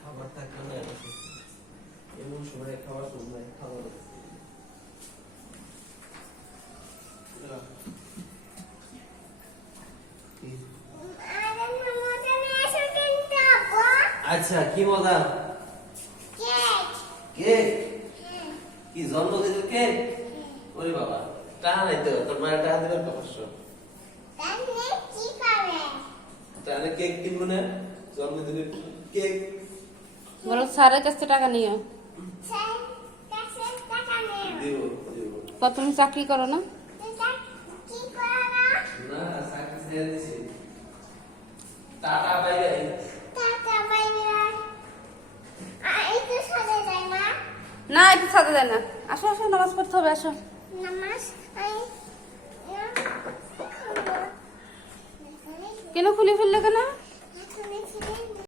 খাবার থাকলে না এমন সময় খাবার সময় খাবার আচ্ছা কি মজা কেক কি জন্মদিনের কেক ওরে বাবা টাকা নাই তো তোর মায়ের টাকা দিবে অবশ্য তাহলে কেক কিনবো না জন্মদিনের কেক বলো স্যারের কাছে টাকা নিও দিব দিব তুমি চাকরি করো না না চাকরি ছেড়ে দিছি টাটা বাই বাই না একটু সাজা যায় না আসো আসো নামাজ পড়তে হবে আসো কেন খুলে ফেললে কেন